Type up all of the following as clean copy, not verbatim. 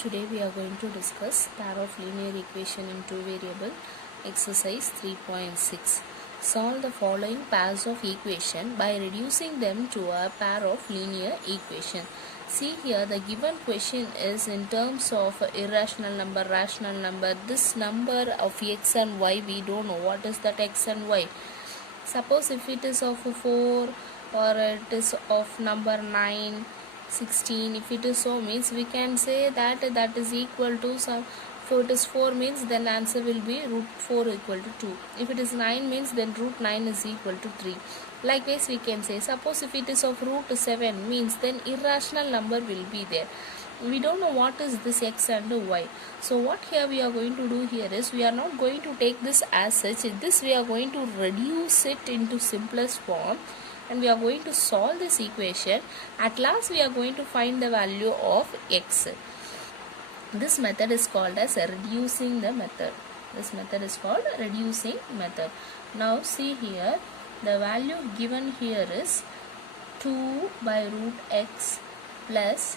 Today we are going to discuss pair of linear equation in two variable exercise 3.6. Solve the following pairs of equation by reducing them to a pair of linear equation. See here, the given question is in terms of irrational number, rational number. This number of x and y, we don't know what is that x and y. Suppose if it is of 4 or it is of number 9, 16, if it is so means we can say that that is equal to some. If it is 4 means then answer will be root 4 equal to 2. If it is 9 means then root 9 is equal to 3. Likewise we can say, suppose if it is of root 7 means then irrational number will be there. We don't know what is this x and y. So what here we are going to do here is, we are not going to take this as such. This we are going to reduce it into simplest form and we are going to solve this equation. At last we are going to find the value of x. This method is called as reducing the method. This method is called reducing method. Now see here, the value given here is 2 by root x plus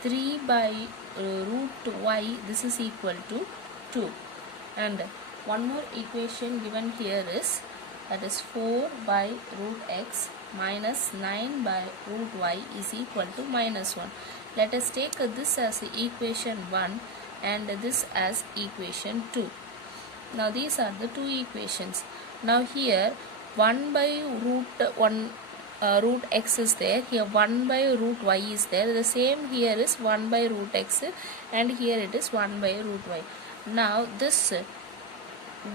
3 by root y, this is equal to 2. And one more equation given here is, that is 4 by root x minus 9 by root y is equal to minus 1. Let us take this as equation 1 and this as equation 2. Now these are the two equations. Now here 1 by root x is there, here 1 by root y is there, the same here is 1 by root x and here it is 1 by root y. Now this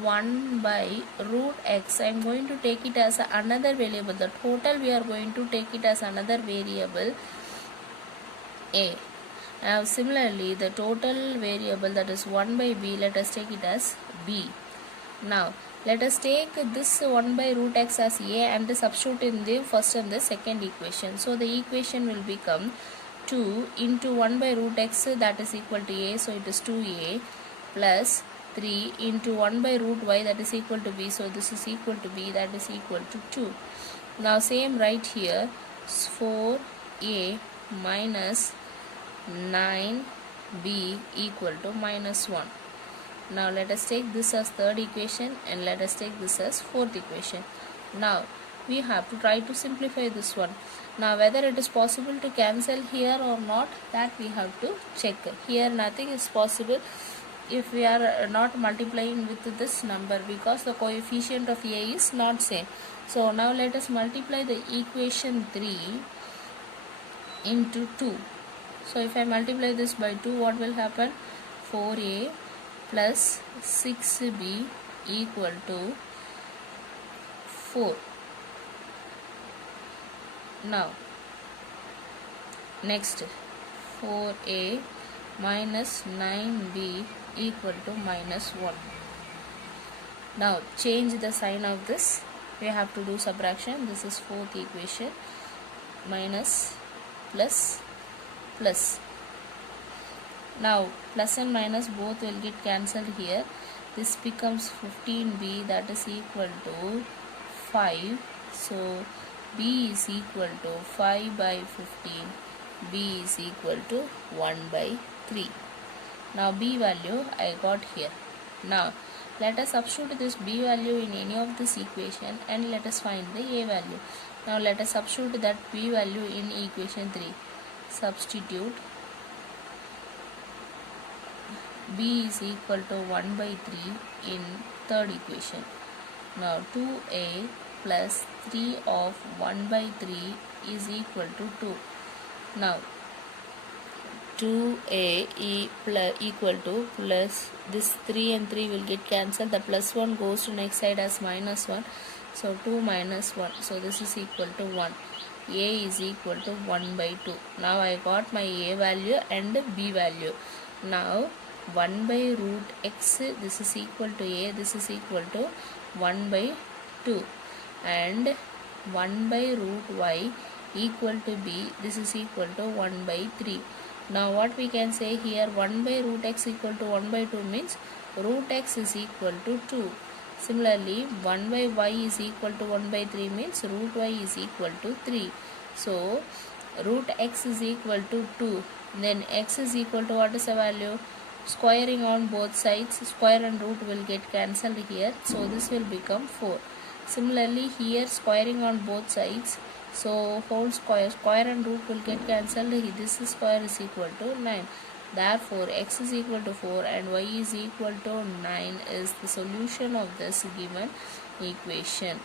1 by root x, I am going to take it as another variable. The total we are going to take it as another variable a. Now similarly the total variable, that is 1 by b, let us take it as b. Now let us take this 1 by root x as a and substitute in the first and the second equation. So the equation will become 2 into 1 by root x, that is equal to a, so it is 2a, plus 3 into 1 by root y, that is equal to b, so this is equal to b, that is equal to 2. Now same right here, 4a minus 9b equal to minus 1. Now let us take this as third equation and let us take this as fourth equation. Now we have to try to simplify this one. Now whether it is possible to cancel here or not, that we have to check. Here nothing is possible if we are not multiplying with this number, because the coefficient of a is not same. So now let us multiply the equation 3 into 2. So if I multiply this by 2, what will happen? 4a plus 6b equal to 4. Now next 4a minus 9b equal to minus 1. Now change the sign of this. We have to do subtraction. This is fourth equation. Minus plus plus. Now plus and minus both will get cancelled here. This becomes 15b, that is equal to 5. So b is equal to 5 by 15. b is equal to 1 by 3. Now b value I got here. Now let us substitute this b value in any of this equation and let us find the a value. Now let us substitute that b value in equation 3. Substitute b is equal to 1 by 3 in third equation. Now 2a plus 3 of 1 by 3 is equal to 2. Now 2a equal to plus this 3 and 3 will get cancelled. The plus 1 goes to next side as minus 1. So 2 minus 1. So this is equal to 1. A is equal to 1 by 2. Now I got my a value and b value. Now 1 by root x, this is equal to a, this is equal to 1 by 2, and 1 by root y equal to b, this is equal to 1 by 3. Now what we can say here, 1 by root x equal to 1 by 2 means root x is equal to 2. Similarly 1 by y is equal to 1 by 3 means root y is equal to 3. So root x is equal to 2 Then x is equal to what is the value? Squaring on both sides, square and root will get cancelled here, so this will become 4. Similarly here squaring on both sides, so whole square and root will get cancelled. This square is equal to 9. Therefore x is equal to 4 and y is equal to 9 is the solution of this given equation.